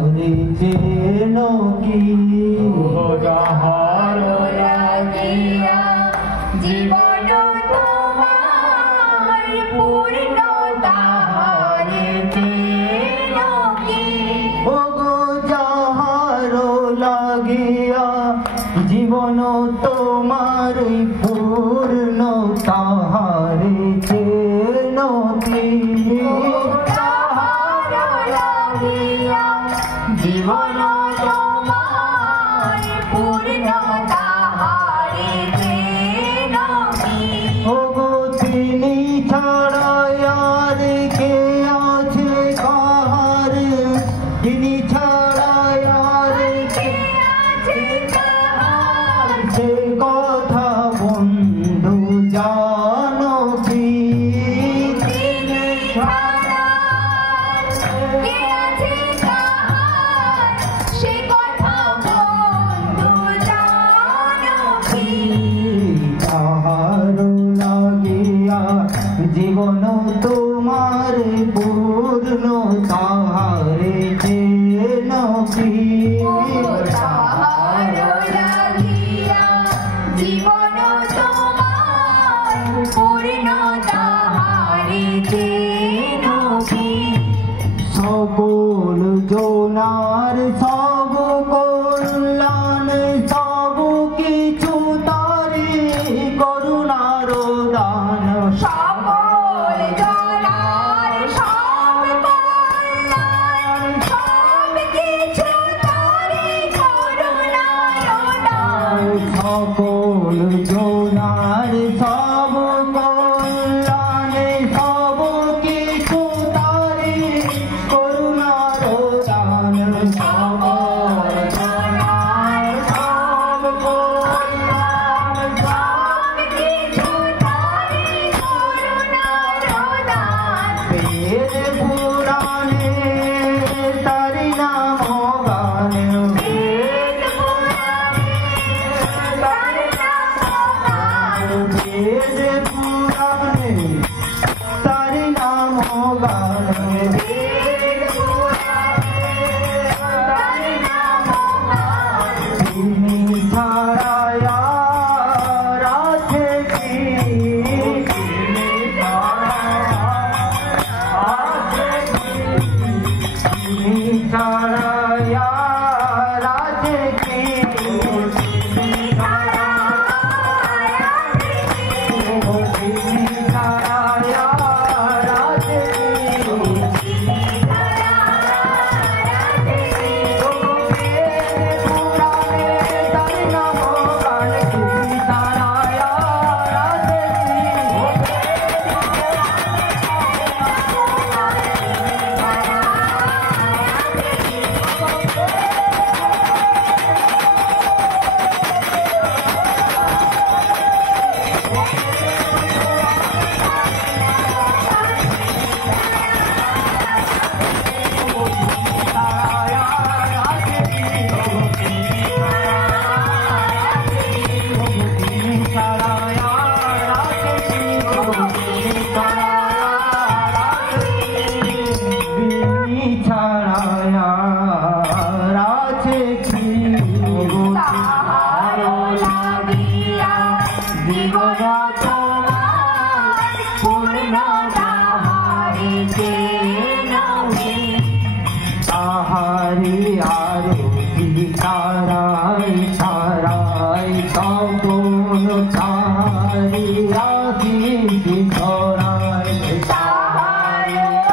তাহারে যেন কি যাহার লাগিয়া জীবন তোমার পূর্ণ তাহারে যেন কি ওগো যাহার লাগিয়া জীবন তোমার পূর্ণ তাহারে যেন কি জীবন তোমার পূর্ণ তাহারে যেন কি ওগো তিনি ছাড়া আর কে আছে কাহার তিনি ছাড়া আর কে আছে কাহার সে কথা বন্ধু জানো কি তিনি ছাড়া কে আছে কাহার সে কথা বন্ধু জানো কি তাহার লাগিয়া জীবন তোমার পূর্ণ তাহারে যেন কি তাহার লাগিয়া জীবন তোমার পূর্ণ তাহারে যেন কি সকল জনার সব কল্যাণ সব কিছু তারি করুণার দান সকল জনার সব কল্যাণ সব কিছু তারি করুণার দান সকল জনার সব কল্যাণ সব কিছু তারি করুণার দান সকল জনার সব কল্যাণ সব কিছু তারি করুণার দান বেদ পুরাণে তারি নাম গান বেদ পুরাণে তার নাম গান বেদ পুরাণে তারি নাম গান বেদ পুরাণে তার নাম গান তিনি ছাড়া আর আছে কি তিনি ছাড়া আছে কি তিনি ছাড়া আর আছে কি তিনি ছাড়া তিনি ছাড়া আর আছে কি তাহার লাগিয়া জীবন তোমার পূর্ণ তাহারে যেন কি আহারি আরতি তারাই তারাই তপন তাহারি আশিস ছড়াই তাহার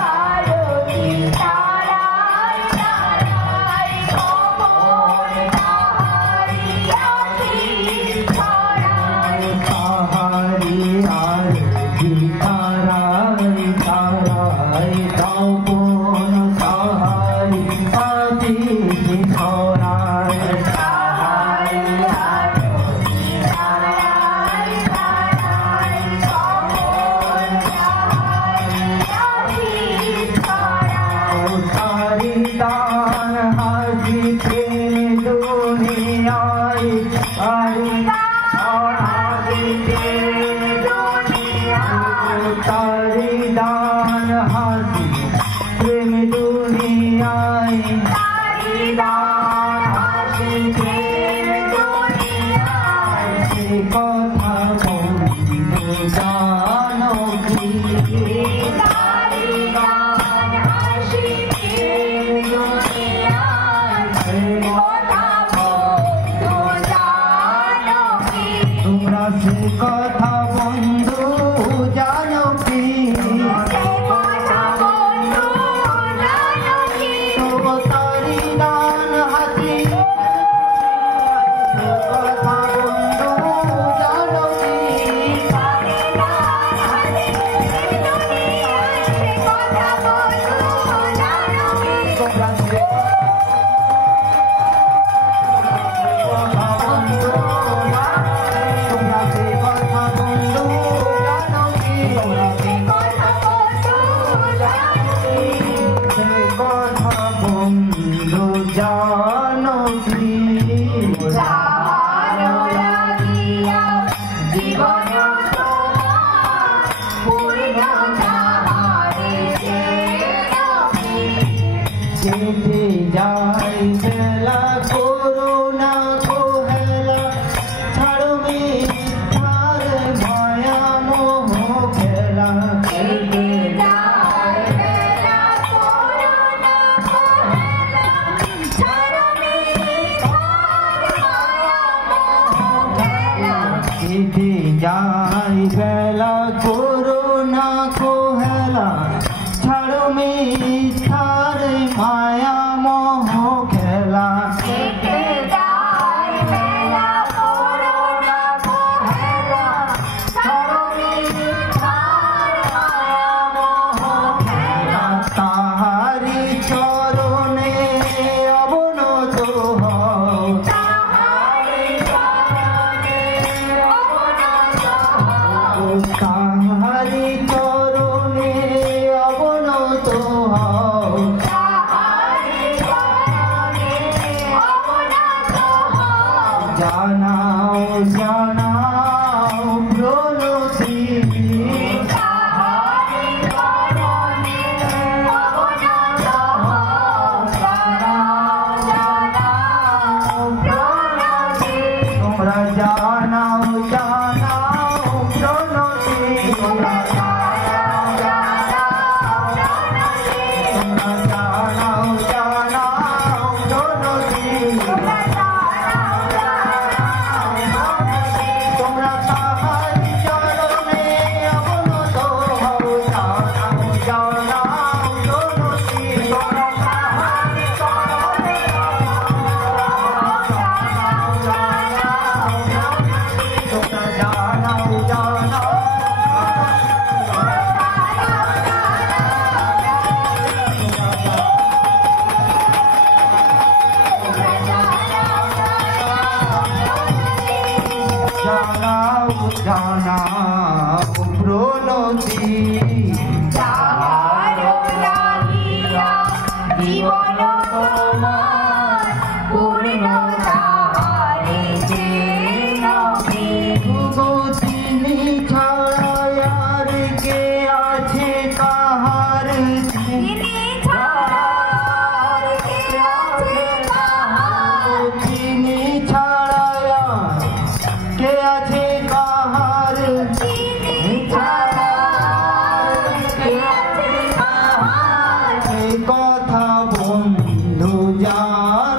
আরতি তারাই তারাই কমল তাহারি আশিস ছড়াই তাহারি আরতি তারাই তারাই তপন তাহারি আশিস ছড়াই তাহার আরতি তারাই তারাই কমল তাহারি আশিস ছড়াই তারি দান হাজি প্রেম দুনিয়ায় তারি হাজি প্রেম দুনিয়ায় তারি দান হাজি প্রেম দুনিয়ায় তারি কথা বন্ধু জান